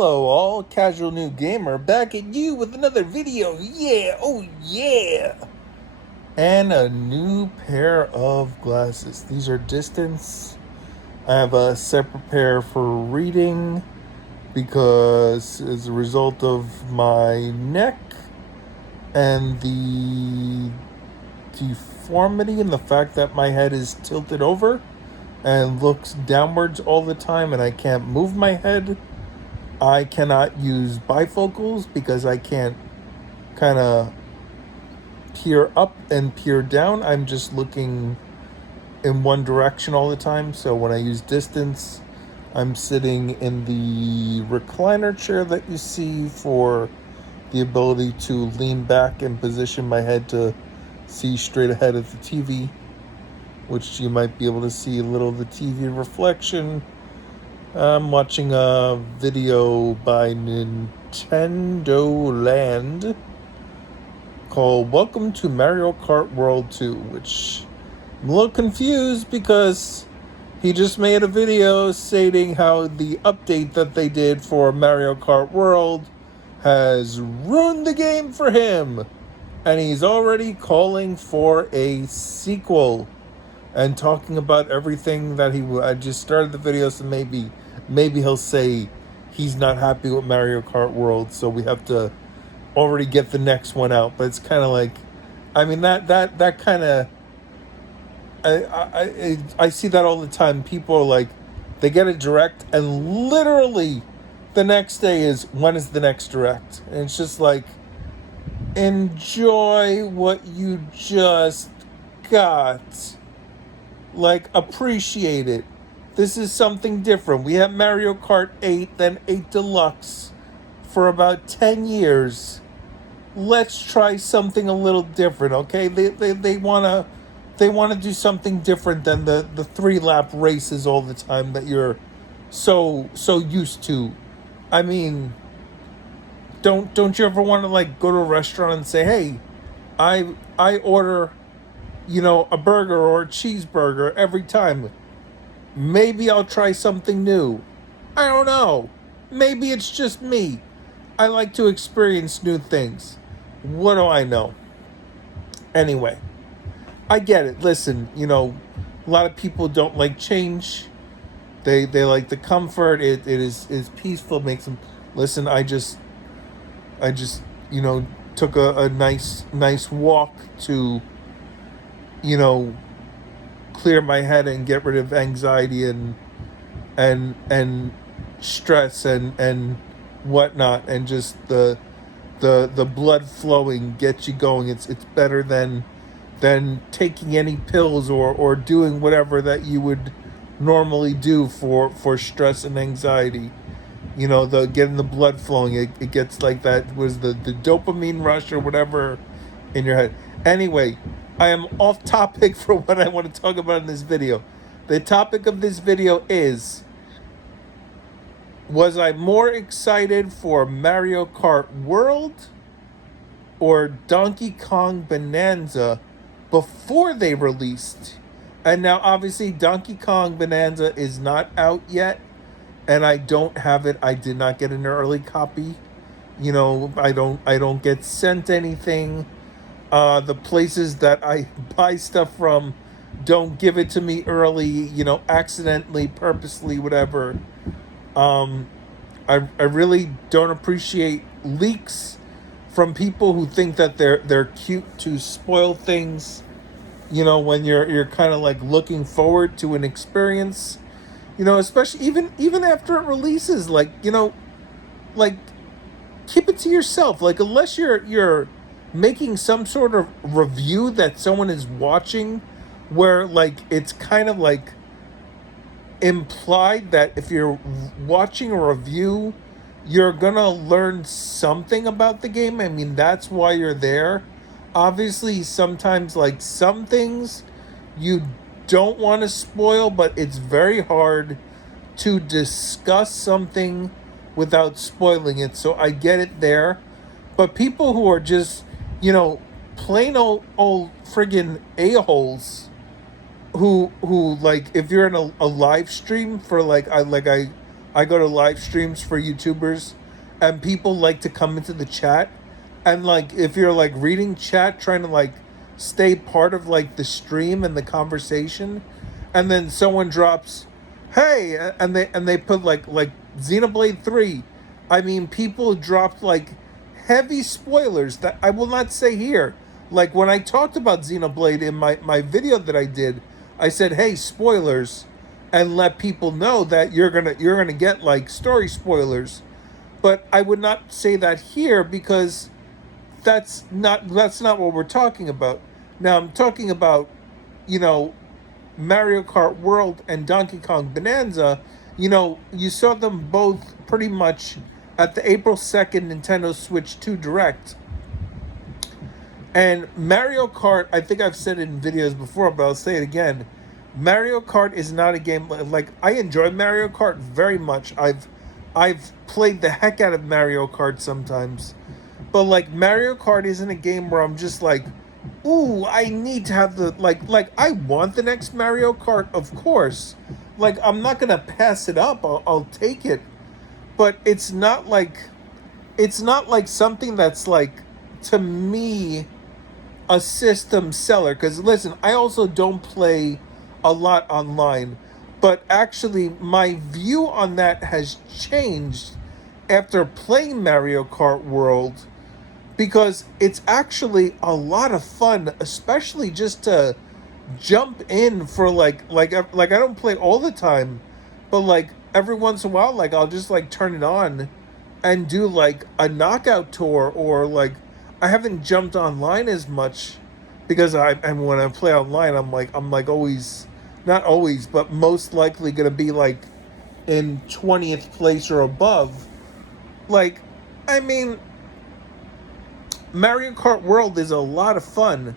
Hello all, Casual New Gamer back at you with another video, yeah, oh yeah! And a new pair of glasses. These are distance. I have a separate pair for reading because as a result of my neck and the deformity and the fact that my head is tilted over and looks downwards all the time and I can't move my head, I cannot use bifocals because I can't kind of peer up and peer down. I'm just looking in one direction all the time. So when I use distance, I'm sitting in the recliner chair that you see for the ability to lean back and position my head to see straight ahead of the TV, which you might be able to see a little of the TV reflection. I'm watching a video by Nintendo Land called Welcome to Mario Kart World 2, which I'm a little confused because he just made a video stating how the update that they did for Mario Kart World has ruined the game for him. And he's already calling for a sequel and talking about everything that I just started the video, so maybe he'll say he's not happy with Mario Kart World, so we have to already get the next one out. But it's kind of like, I mean, that kind of, I see that all the time. People are like, they get a direct, and literally the next day is, when is the next direct? And it's just like, enjoy what you just got. Like, appreciate it. This is something different. We had Mario Kart 8, then 8 Deluxe for about 10 years. Let's try something a little different, okay? They wanna do something different than the 3-lap races all the time that you're so used to. I mean, don't you ever want to like go to a restaurant and say, "Hey, I order, a burger or a cheeseburger every time. Maybe I'll try something new." I don't know. Maybe it's just me. I like to experience new things. What do I know? Anyway, I get it. Listen, a lot of people don't like change. They like the comfort. It is peaceful. Makes them listen. I just took a nice walk to clear my head and get rid of anxiety and stress and whatnot, and just the blood flowing gets you going. It's better than taking any pills or doing whatever that you would normally do for stress and anxiety. The getting the blood flowing, it gets like that was the dopamine rush or whatever in your head. Anyway, I am off topic for what I want to talk about in this video. The topic of this video is, was I more excited for Mario Kart World or Donkey Kong Bananza before they released? And now obviously Donkey Kong Bananza is not out yet, and I don't have it. I did not get an early copy. I don't get sent anything. The places that I buy stuff from don't give it to me early, accidentally, purposely, whatever. I really don't appreciate leaks from people who think that they're cute to spoil things. When you're kind of like looking forward to an experience, especially even after it releases, like keep it to yourself. Like, unless you're making some sort of review that someone is watching, where like it's kind of like implied that if you're watching a review, you're gonna learn something about the game. I mean, that's why you're there. Obviously, sometimes like some things you don't want to spoil, but it's very hard to discuss something without spoiling it. So I get it there. But people who are just, plain old friggin' a-holes who like, if you're in a live stream for I I go to live streams for YouTubers, and people like to come into the chat, and like if you're like reading chat, trying to like stay part of like the stream and the conversation, and then someone drops, "Hey," and they put like Xenoblade 3. I mean, people dropped like heavy spoilers that I will not say here. Like when I talked about Xenoblade in my video that I did, I said, "Hey, spoilers," and let people know that you're gonna get like story spoilers. But I would not say that here because that's not what we're talking about. Now I'm talking about, you know, Mario Kart World and Donkey Kong Bonanza. You saw them both pretty much at the April 2nd Nintendo Switch 2 Direct. And Mario Kart, I think I've said it in videos before, but I'll say it again. Mario Kart is not a game like I enjoy Mario Kart very much. I've played the heck out of Mario Kart sometimes. But like Mario Kart isn't a game where I'm just like, "Ooh, I need to have the like I want the next Mario Kart, of course." Like I'm not going to pass it up. I'll take it. But it's not like something that's like, to me, a system seller. Because listen, I also don't play a lot online, but actually my view on that has changed after playing Mario Kart World, because it's actually a lot of fun, especially just to jump in for like I don't play all the time, but like every once in a while, like I'll just like turn it on and do like a knockout tour, or like I haven't jumped online as much because and when I play online, I'm like always, not always, but most likely gonna be like in 20th place or above. Like, I mean, Mario Kart World is a lot of fun,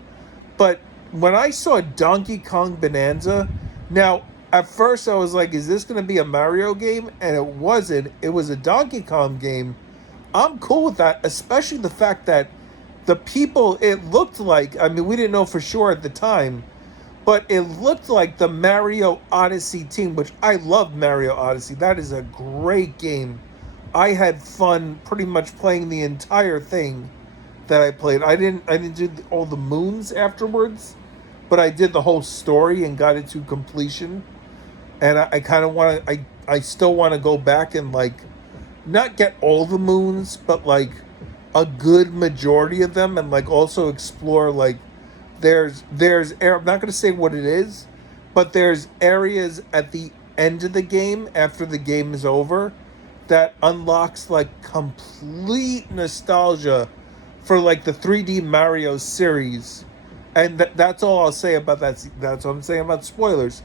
but when I saw Donkey Kong Bonanza, now at first I was like, is this going to be a Mario game? And it wasn't. It was a Donkey Kong game. I'm cool with that, especially the fact that the people, it looked like, I mean, we didn't know for sure at the time, but it looked like the Mario Odyssey team, which I love Mario Odyssey. That is a great game. I had fun pretty much playing the entire thing that I played. I didn't do all the moons afterwards, but I did the whole story and got it to completion. And I kind of want to. I still want to go back and like not get all the moons, but like a good majority of them, and like also explore like I'm not gonna say what it is, but there's areas at the end of the game after the game is over that unlocks like complete nostalgia for like the 3D Mario series. And that's all I'll say about that. That's what I'm saying about spoilers.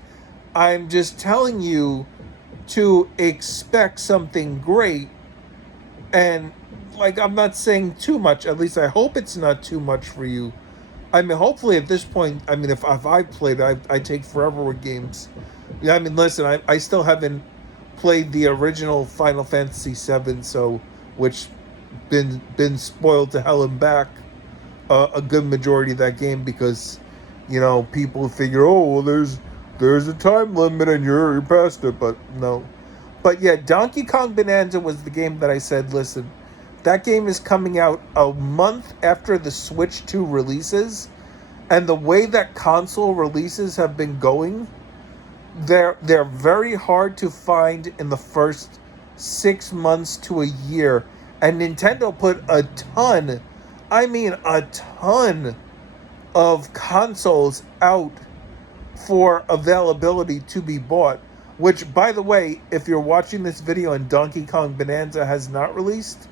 I'm just telling you to expect something great. And like, I'm not saying too much. At least I hope it's not too much for you. I mean, hopefully at this point, I mean, if I played, I take forever with games. Yeah, I mean, listen, I still haven't played the original Final Fantasy VII, so which been spoiled to hell and back a good majority of that game, because people figure, oh well, there's a time limit and you're past it, but no. But yeah, Donkey Kong Bonanza was the game that I said, listen, that game is coming out a month after the Switch 2 releases, and the way that console releases have been going, they're very hard to find in the first 6 months to a year. And Nintendo put a ton of consoles out for availability to be bought. Which, by the way, if you're watching this video and Donkey Kong Bonanza has not released,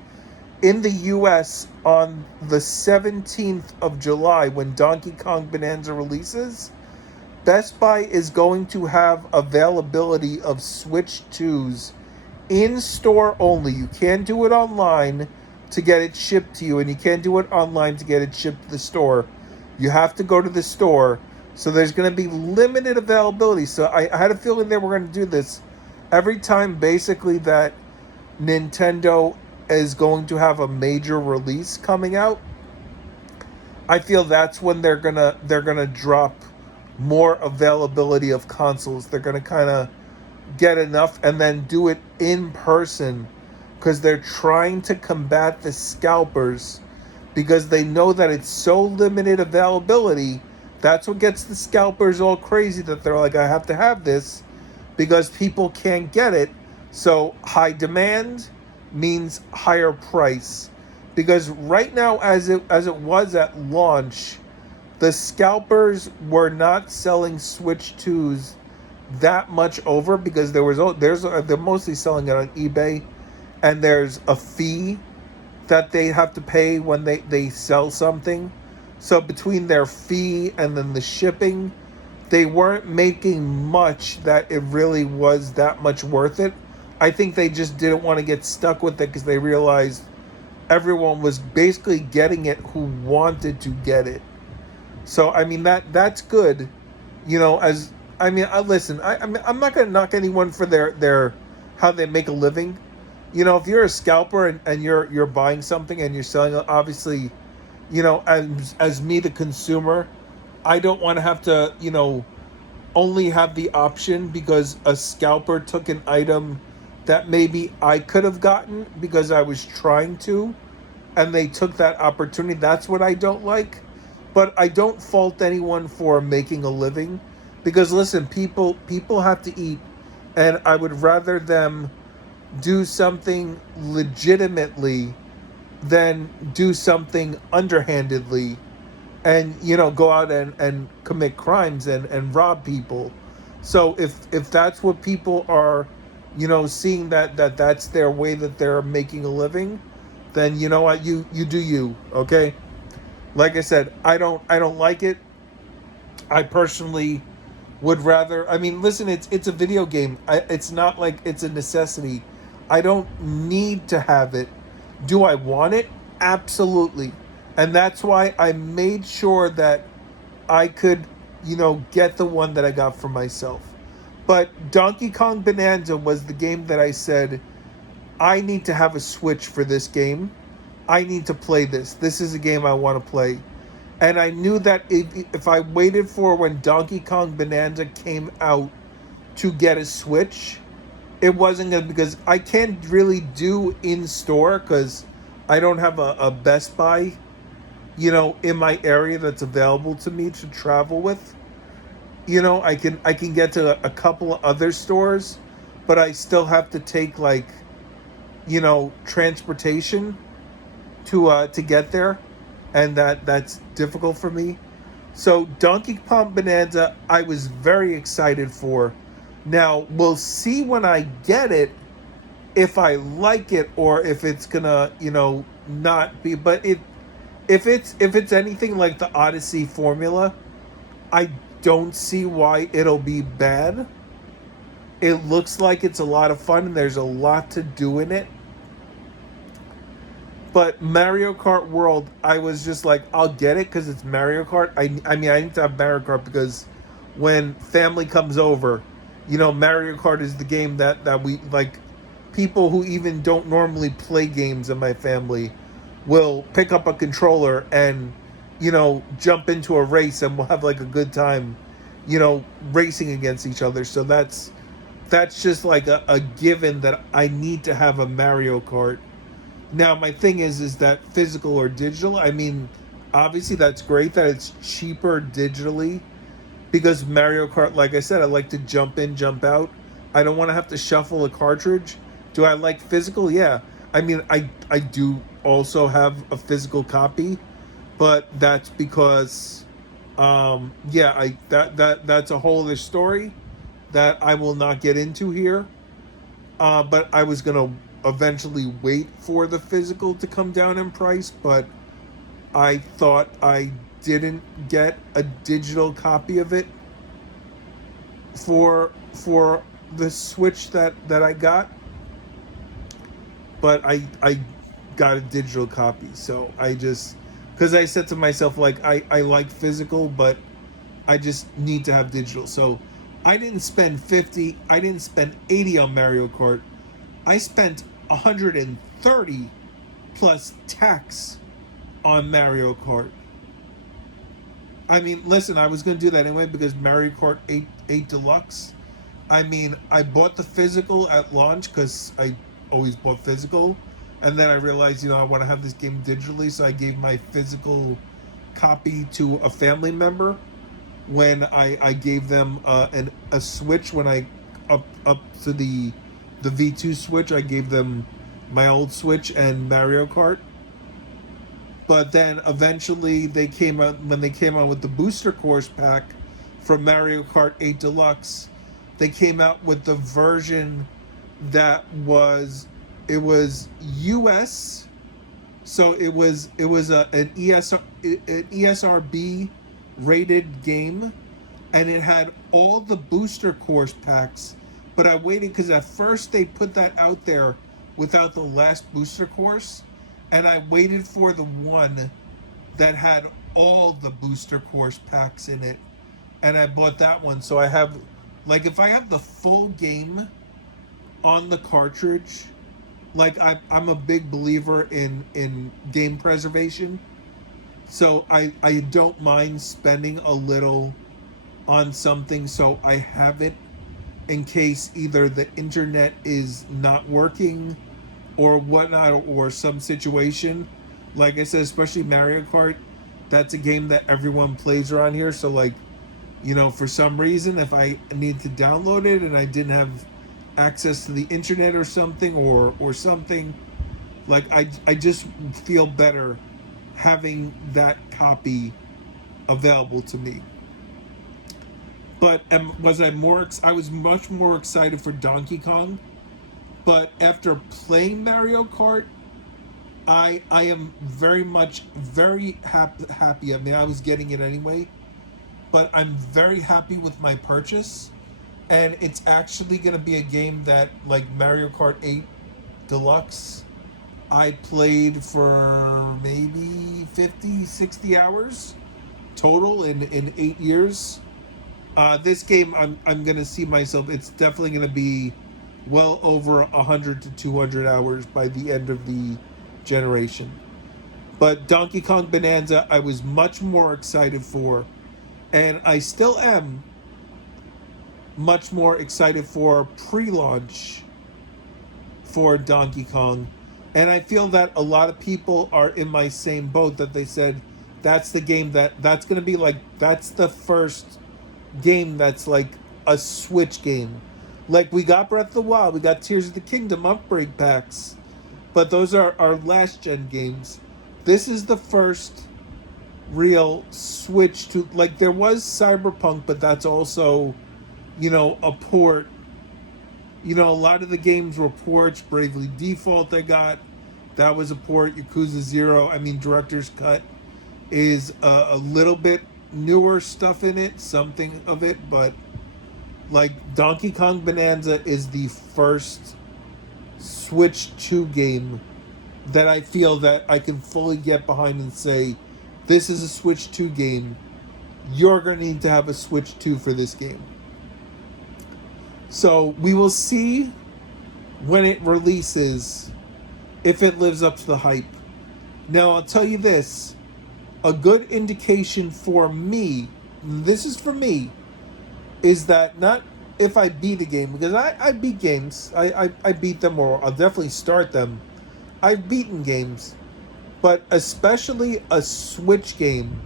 in the US on the 17th of July, when Donkey Kong Bonanza releases, Best Buy is going to have availability of Switch 2s in store only. You can't do it online to get it shipped to you, and you can't do it online to get it shipped to the store. You have to go to the store. So there's going to be limited availability. So I had a feeling they were going to do this every time, basically, that Nintendo is going to have a major release coming out. I feel that's when they're gonna drop more availability of consoles. They're gonna kind of get enough and then do it in person, because they're trying to combat the scalpers, because they know that it's so limited availability. That's what gets the scalpers all crazy, that they're like, I have to have this because people can't get it. So high demand means higher price. Because right now, as it was at launch, the scalpers were not selling Switch 2s that much over, because they're mostly selling it on eBay, and there's a fee that they have to pay when they sell something. So between their fee and then the shipping, they weren't making much that it really was that much worth it. I think they just didn't want to get stuck with it, because they realized everyone was basically getting it who wanted to get it. So I mean, that's good, As I mean, listen, I'm not gonna knock anyone for their how they make a living. If you're a scalper, and you're buying something and you're selling it, obviously, as me, the consumer, I don't want to have to, only have the option because a scalper took an item that maybe I could have gotten because I was trying to, and they took that opportunity. That's what I don't like. But I don't fault anyone for making a living, because listen, people have to eat, and I would rather them do something legitimately than do something underhandedly, and go out and commit crimes and rob people. So if that's what people are, seeing that's their way that they're making a living, then you know what, you do you, okay? Like I said, I don't like it. I personally would rather. I mean, listen, it's a video game. It's not like it's a necessity. I don't need to have it. Do I want it? Absolutely. And that's why I made sure that I could, get the one that I got for myself. But Donkey Kong Bonanza was the game that I said, I need to have a Switch for this game. I need to play this. This is a game I want to play. And I knew that if I waited for when Donkey Kong Bonanza came out to get a Switch, it wasn't going to, because I can't really do in store, because I don't have a Best Buy, in my area that's available to me to travel with. I can get to a couple of other stores, but I still have to take, like, transportation to get there, and that's difficult for me. So Donkey Kong Bonanza, I was very excited for. Now we'll see when I get it if I like it, or if it's gonna, not be. But if it's anything like the Odyssey formula, I don't see why it'll be bad. It looks like it's a lot of fun, and there's a lot to do in it. But Mario Kart World, I was just like, I'll get it because it's Mario Kart. I mean, I need to have Mario Kart because when family comes over, Mario Kart is the game that we like. People who even don't normally play games in my family will pick up a controller and, jump into a race, and we'll have like a good time, racing against each other. So that's just like a given that I need to have a Mario Kart. Now, my thing is that physical or digital? I mean, obviously that's great that it's cheaper digitally, because Mario Kart, like I said, I like to jump in, jump out. I don't want to have to shuffle a cartridge. Do I like physical? Yeah. I mean, I do also have a physical copy, but that's because, yeah, that's a whole other story that I will not get into here. But I was gonna eventually wait for the physical to come down in price, but I thought I didn't get a digital copy of it for the Switch that I got, but I got a digital copy. So I just, because I said to myself, like, I like physical, but I just need to have digital. So I didn't spend 50, I didn't spend 80 on Mario Kart. I spent 130 plus tax on Mario Kart. I mean, listen, I was going to do that anyway because Mario Kart 8 Deluxe I mean, I bought the physical at launch because I always bought physical, and then I realized, I want to have this game digitally, so I gave my physical copy to a family member when I gave them a Switch when I up to the V2 Switch. I gave them my old Switch and Mario Kart. But then eventually they came out when they came out with the booster course pack from Mario Kart 8 Deluxe. They came out with the version that was it was US, so it was an ESRB rated game, and it had all the booster course packs. But I waited because at first they put that out there without the last booster course, and I waited for the one that had all the booster course packs in it, and I bought that one. So I have, like, if I have the full game on the cartridge, like I'm a big believer in game preservation, so I don't mind spending a little on something so I have it in case either the internet is not working or whatnot, or some situation. Like I said, especially Mario Kart, that's a game that everyone plays around here. So, like, for some reason, if I need to download it and I didn't have access to the internet or something, or something, like, I just feel better having that copy available to me. But was I more? I was much more excited for Donkey Kong. But after playing Mario Kart, I am very happy. I mean, I was getting it anyway, but I'm very happy with my purchase, and it's actually going to be a game that, like Mario Kart 8 Deluxe, I played for maybe 50, 60 hours total in 8 years. This game, I'm gonna see myself. It's definitely gonna be well over 100 to 200 hours by the end of the generation. But Donkey Kong Bonanza, I was much more excited for, and I still am much more excited for pre-launch for Donkey Kong. And I feel that a lot of people are in my same boat, that they said that's the game that's going to be like, that's the first game that's like a Switch game. Like, we got Breath of the Wild, we got Tears of the Kingdom upgrade packs, but those are our last gen games. This is the first real Switch to, like, there was Cyberpunk, but that's also, a port. A lot of the games were ports. Bravely Default I got, that was a port. Yakuza 0, I mean, Director's Cut is a little bit newer stuff in it, something of it, but like Donkey Kong Bonanza is the first Switch 2 game that I feel that I can fully get behind and say, this is a Switch 2 game. You're going to need to have a Switch 2 for this game. So we will see when it releases if it lives up to the hype. Now, I'll tell you this. A good indication for me, this is for me, is that not if I beat a game, because I beat games. I beat them, or I'll definitely start them. I've beaten games. But especially a Switch game,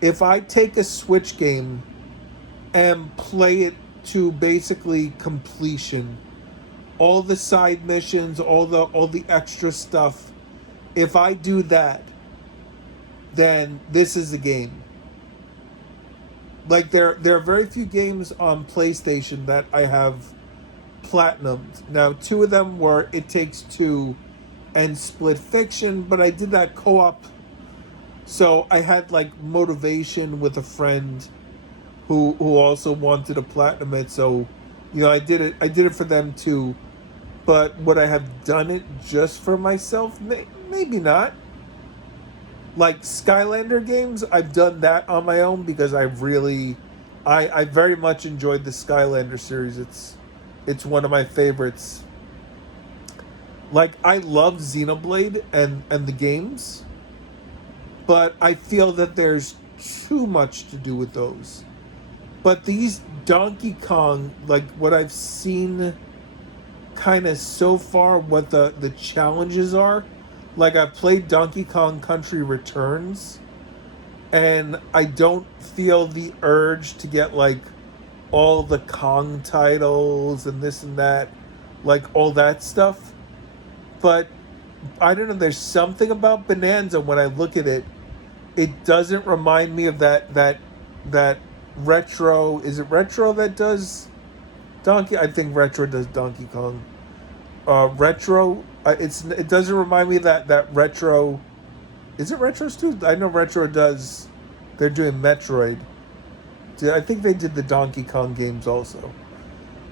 if I take a Switch game and play it to basically completion, all the side missions, all the extra stuff, if I do that, then this is a game. Like, there are very few games on PlayStation that I have platinumed. Now, 2 of them were It Takes Two and Split Fiction, but I did that co-op, so I had like motivation with a friend who also wanted to platinum it. So, I did it for them too. But would I have done it just for myself? Maybe not. Like Skylander games, I've done that on my own because I very much enjoyed the Skylander series. It's one of my favorites. Like, I love Xenoblade and the games, but I feel that there's too much to do with those. But these Donkey Kong, like what I've seen kind of so far, what the challenges are, like I've played Donkey Kong Country Returns, and I don't feel the urge to get like all the Kong titles and this and that, like all that stuff. But I don't know, there's something about Bonanza when I look at it. It doesn't remind me of that retro. Is it retro that does Donkey? I think retro does Donkey Kong. Retro. It doesn't remind me of that retro. Is it retros too? I know retro does. They're doing Metroid. I think they did the Donkey Kong games also.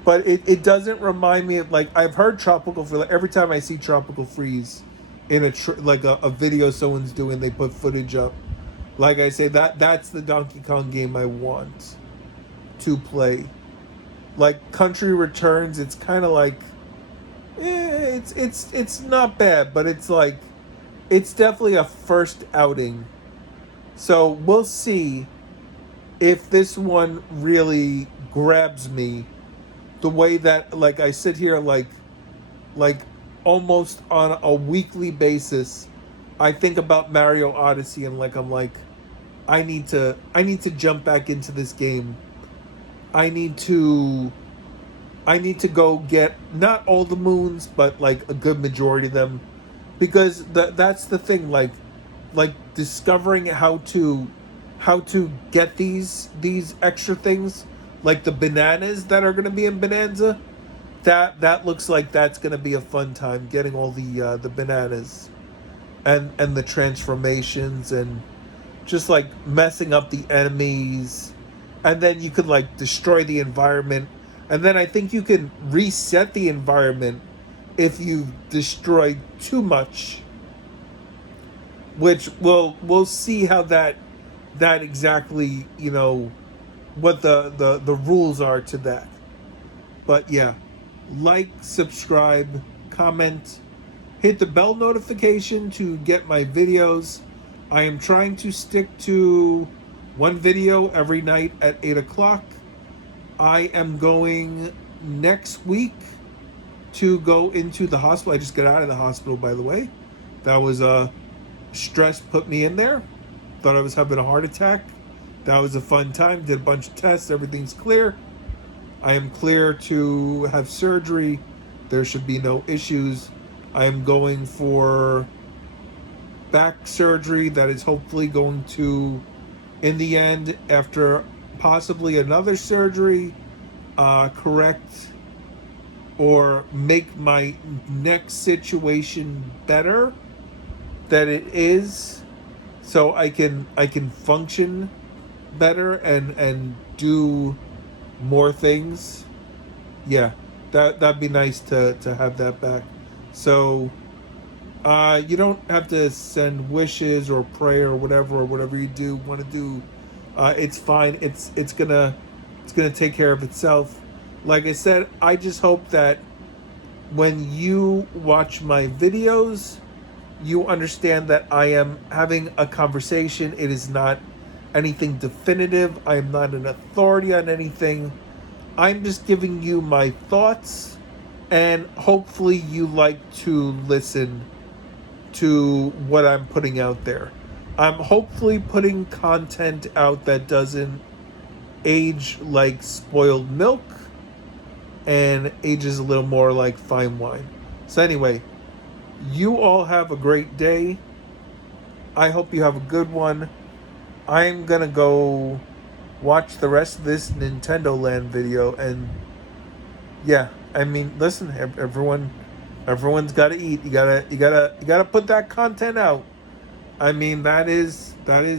But it doesn't remind me of, like, I've heard Tropical Freeze. Like, every time I see Tropical Freeze in a video someone's doing, they put footage up. Like I say, that's the Donkey Kong game I want to play. Like Country Returns, it's kind of like, it's not bad, but it's like, it's definitely a first outing. So we'll see if this one really grabs me the way that, like, I sit here like almost on a weekly basis. I think about Mario Odyssey and like I'm like, I need to jump back into this game. I need to go get not all the moons, but like a good majority of them, because that's the thing. Like discovering how to get these extra things, like the bananas that are going to be in Bananza. That looks like that's going to be a fun time, getting all the bananas and the transformations and just like messing up the enemies, and then you could like destroy the environment, and then I think you can reset the environment if you've destroyed too much, which we'll see how that exactly, you know, what the rules are to that. But yeah, like, subscribe, comment, hit the bell notification to get my videos. I am trying to stick to one video every night at 8 o'clock. I am going next week to go into the hospital. I just got out of the hospital, by the way. That was stress put me in there. Thought I was having a heart attack. That was a fun time. Did a bunch of tests. Everything's clear. I am clear to have surgery. There should be no issues. I am going for back surgery that is hopefully going to, in the end, after possibly another surgery, correct or make my neck situation better than it is, so I can function better and do more things. Yeah, that'd be nice to have that back. So you don't have to send wishes or pray or whatever you do want to do. It's fine. It's gonna take care of itself. Like I said, I just hope that when you watch my videos, you understand that I am having a conversation. It is not anything definitive. I am not an authority on anything. I'm just giving you my thoughts, and hopefully you like to listen to what I'm putting out there. I'm hopefully putting content out that doesn't age like spoiled milk and ages a little more like fine wine. So anyway, you all have a great day. I hope you have a good one. I'm gonna go watch the rest of this Nintendo Land video, and yeah, I mean, listen, everyone's got to eat. You gotta put that content out. I mean, that is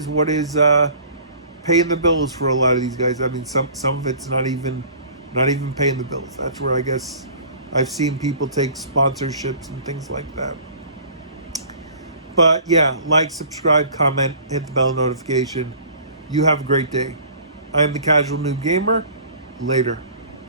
what is paying the bills for a lot of these guys. I mean, some of it's not even paying the bills. That's where I guess I've seen people take sponsorships and things like that. But yeah, like, subscribe, comment, hit the bell notification. You have a great day. I am the Casual Noob Gamer. Later.